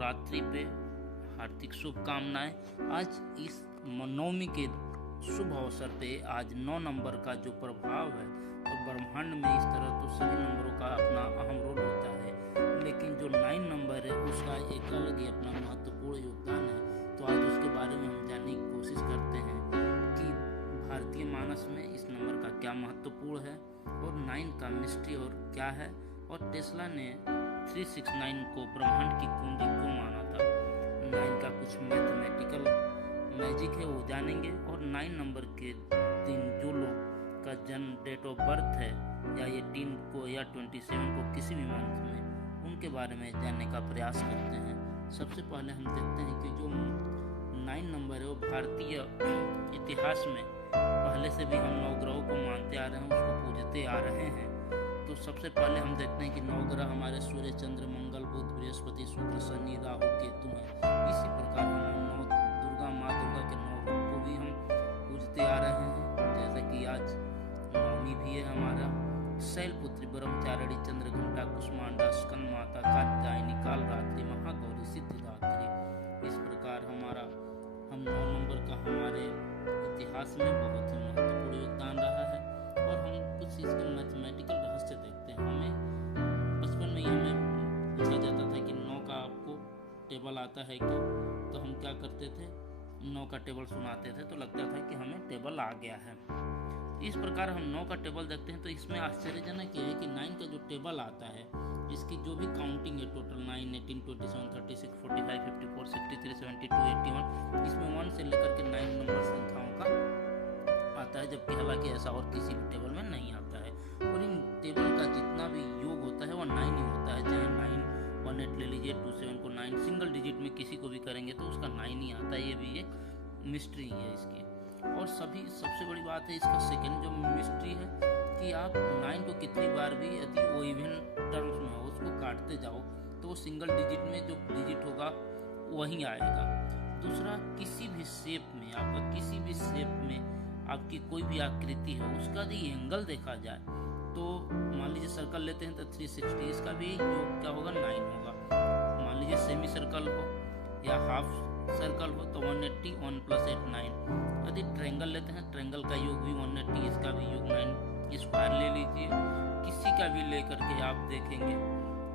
नवरात्रि पे हार्दिक शुभकामनाएं। आज इस नवमी के शुभ अवसर पे आज 9 नंबर का जो प्रभाव है और ब्रह्मांड में इस तरह तो सभी नंबरों का अपना अहम रोल होता है, लेकिन जो 9 नंबर है उसका एक अलग ही अपना महत्वपूर्ण योगदान है। तो आज उसके बारे में हम जानने की कोशिश करते हैं कि भारतीय मानस में इस नंबर का क्या महत्वपूर्ण है और 9 का मिस्ट्री और क्या है, और टेस्ला ने 369 को ब्रह्मांड की कुंजी क्यों माना था। 9 का कुछ मैथमेटिकल मैजिक है वो जानेंगे, और 9 नंबर के दिन जो लोग का जन्म डेट ऑफ बर्थ है या 18 को या 27 को किसी भी मंथ में, उनके बारे में जानने का प्रयास करते हैं। सबसे पहले हम देखते हैं कि जो 9 नंबर है वो भारतीय इतिहास में पहले से भी हम नवग्रहों को मानते आ रहे हैं, उसको पूजते आ रहे हैं। तो सबसे पहले हम देखते हैं कि नवग्रह हमारे सूर्य, चंद्र, मंगल, बुध, बृहस्पति, शुक्र, शनि, राहु, केतु हैं। इसी प्रकार हम माँ दुर्गा के 9 रूप को भी हम पूजते आ रहे हैं, जैसे कि आज नवमी भी है हमारा। शैलपुत्री, ब्रह्मचारिणी, चंद्रघंटा, कुष्मांडा, स्कंद माता, कात्यायनी, कालरात्रि, महागौरी, सिद्धिदात्री। इस प्रकार हमारा 9 नंबर का हमारे इतिहास में बहुत ही महत्वपूर्ण योगदान रहा है। और हम कुछ इसके मैथमेटिकल रहस्य देखते हैं। हमें बचपन में हमें पूछा जाता था कि 9 का आपको टेबल आता है क्या, तो हम क्या करते थे, 9 का टेबल सुनाते थे तो लगता था कि हमें टेबल आ गया है। इस प्रकार हम 9 का टेबल देखते हैं तो इसमें आश्चर्यजनक ये है कि 9 का जो टेबल आता है, इसकी जो भी काउंटिंग है टोटल 9, 18, 27, 36, 45, 54, 63, 72, 81, इसमें 1 से लेकर के 9 नंबर संख्याओं का आता है, जबकि हालांकि ऐसा और किसी भी टेबल में नहीं आता है। और इन टेबल का जितना भी योग होता है वो 9 ही होता है, चाहे 9 18 ले लीजिए, 27 को 9 सिंगल डिजिट में किसी को भी करेंगे तो उसका 9 ही आता है। ये भी एक मिस्ट्री है इसकी। और सबसे बड़ी बात है इसका सेकेंड जो मिस्ट्री है कि आप 9 को कितनी बार भी यदि वो इवन टर्म्स में हो उसको काटते जाओ तो वो सिंगल डिजिट में जो डिजिट होगा वही आएगा। दूसरा, किसी भी शेप में आपकी कोई भी आकृति है उसका यदि एंगल देखा जाए तो मान लीजिए सर्कल लेते हैं तो 360, इसका भी योग क्या होगा, 9 होगा। मान लीजिए सेमी सर्कल हो या हाफ सर्कल हो तो 180, 1 + 8 9। यदि ट्रायंगल लेते हैं, ट्रायंगल का योग भी 180, इसका भी योग 9। स्क्वायर ले लीजिए, किसी का भी लेकर के आप देखेंगे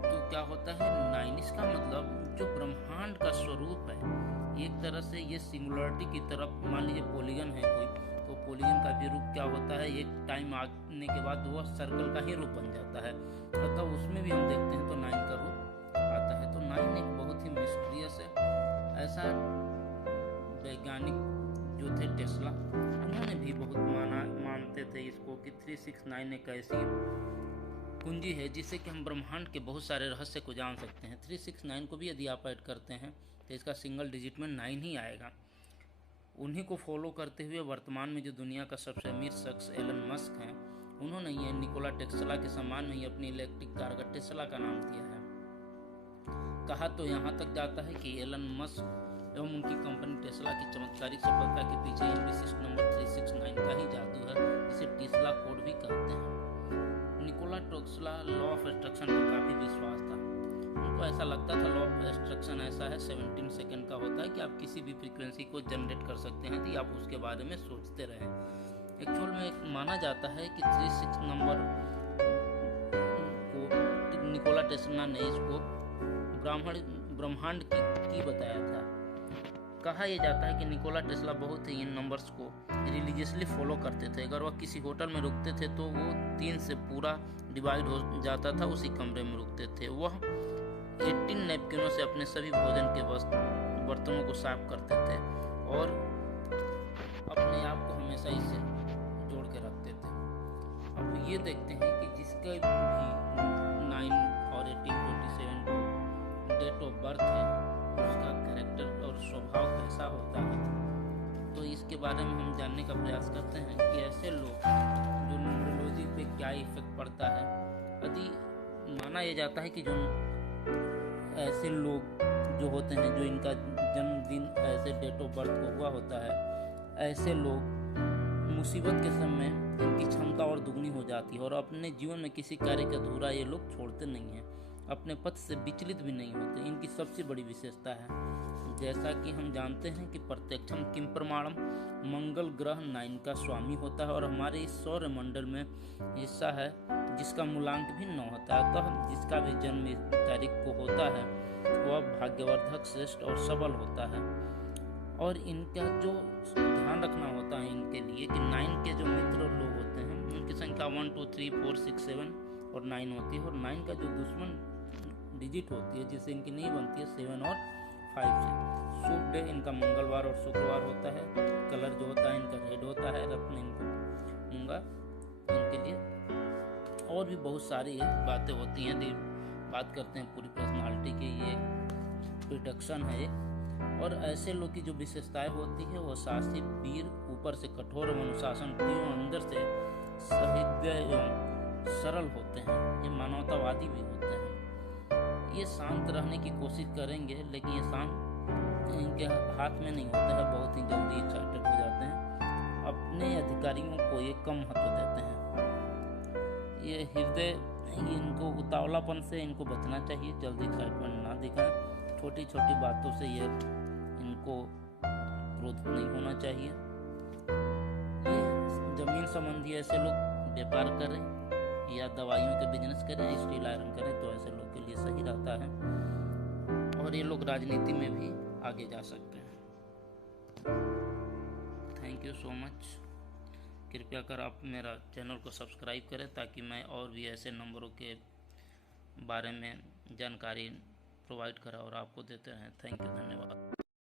तो क्या होता है, 9। इसका मतलब जो ब्रह्मांड का स्वरूप है, एक तरह से ये सिंगुलरिटी की तरफ, मान लीजिए पॉलीगन है कोई, तो पॉलीगन का भी रूप क्या होता है, एक टाइम आने के बाद वो सर्कल का ही रूप बन जाता है। मतलब उसमें भी हम देखते हैं तो 9 का रूप आता है। तो 9 एक बहुत ही मिस्टीरियस है। ऐसा वैज्ञानिक जो थे टेस्ला, उन्होंने भी बहुत मानते थे इसको कि 369 एक ऐसी कुंजी है जिससे कि हम ब्रह्मांड के बहुत सारे रहस्य को जान सकते हैं। 369 को भी यदि आप ऐड करते हैं तो इसका सिंगल डिजिट में 9 ही आएगा। उन्हीं को फॉलो करते हुए वर्तमान में जो दुनिया का सबसे अमीर शख्स एलन मस्क हैं, उन्होंने ये निकोला टेस्ला के सम्मान में ही अपनी इलेक्ट्रिक कार का टेस्ला का नाम दिया है। कहा तो यहाँ तक जाता है कि एलन मस्क एवं उनकी कंपनी टेस्ला की चमत्कारिक सफलता के पीछे इन विशिष्ट नंबर 369 का ही जादू है, जिसे टेस्ला कोड भी कहते हैं। Nikola Tesla law of attraction पर काफ़ी विश्वास था। उनको ऐसा लगता था लॉ ऑफ एट्रैक्शन ऐसा है, 17 सेकंड का होता है कि आप किसी भी फ्रीक्वेंसी को जनरेट कर सकते हैं यदि आप उसके बारे में सोचते रहें। एक्चुअल में माना जाता है कि 36 नंबर को निकोला टेस्ला ने इसको ब्रह्मांड की बताया था। कहा यह जाता है कि निकोला टेस्ला बहुत ही इन नंबर्स को रिलीजियसली फॉलो करते थे। अगर वह किसी होटल में रुकते थे तो वो 3 से पूरा डिवाइड हो जाता था, उसी कमरे में रुकते थे। वह 18 नैपकिनों से अपने सभी भोजन के बर्तनों को साफ करते थे और अपने आप को हमेशा इससे जोड़ के रखते थे। अब ये देखते हैं कि जिसका भी 9 और 18, 27 को डेट ऑफ बर्थ है, उसका कैरेक्टर और स्वभाव कैसा होता है। तो इसके बारे में हम जानने का प्रयास करते हैं कि ऐसे लोग जो न्यूमरोलॉजी पे क्या इफेक्ट पड़ता है। यदि माना यह जाता है कि जो ऐसे लोग जो होते हैं, जो इनका जन्मदिन ऐसे डेट ऑफ बर्थ को हुआ होता है, ऐसे लोग मुसीबत के समय इनकी क्षमता और दुगनी हो जाती है और अपने जीवन में किसी कार्य का अधूरा ये लोग छोड़ते नहीं हैं। अपने पथ से विचलित भी नहीं होते। इनकी सबसे बड़ी विशेषता है, जैसा कि हम जानते हैं कि प्रत्यक्षम किम प्रमाणम, मंगल ग्रह 9 का स्वामी होता है और हमारे इस सौर मंडल में हिस्सा है जिसका मूलांक भी 9 होता है। तो जिसका भी जन्म इस तारीख को होता है वह भाग्यवर्धक, श्रेष्ठ और सबल होता है। और इनका जो ध्यान रखना होता है इनके लिए कि 9 के जो मित्र लोग होते हैं उनकी संख्या 1 2 3 4 6 7 और 9 होती है, और 9 का जो दुश्मन डिजिट होती है जिससे इनकी नहीं बनती है 7 और 5 से। शुभ डे इनका मंगलवार और शुक्रवार होता है। कलर जो होता है इनका रेड होता है, रत्न इनको मूंगा इनके लिए। और भी बहुत सारी बातें होती हैं। बात करते हैं पूरी पर्सनालिटी की, ये प्रोडक्शन है एक। और ऐसे लोग की जो विशेषताएं होती है वो साहसी, वीर, ऊपर से कठोर अनुशासन प्रिय, अंदर से सहृदय एवं सरल होते हैं। ये मानवतावादी भी होते हैं। ये शांत रहने की कोशिश करेंगे लेकिन ये शांत इनके हाथ में नहीं होता है, बहुत ही जल्दी एक्साइटेड हो जाते हैं। अपने अधिकारियों को ये कम महत्व देते हैं। ये हृदय, इनको उतावलापन से इनको बचना चाहिए, जल्दी एक्साइटमेंट ना दिखाएं। छोटी छोटी बातों से ये इनको क्रोधित नहीं होना चाहिए। ये जमीन संबंधी ऐसे लोग व्यापार करें या दवाइयों के बिजनेस करें, स्टील आयरन करें तो ऐसे लोग के लिए सही रहता है। और ये लोग राजनीति में भी आगे जा सकते हैं। Thank you so much. कृपया कर आप मेरा चैनल को सब्सक्राइब करें ताकि मैं और भी ऐसे नंबरों के बारे में जानकारी प्रोवाइड करा और आपको देते रहें। थैंक यू, धन्यवाद।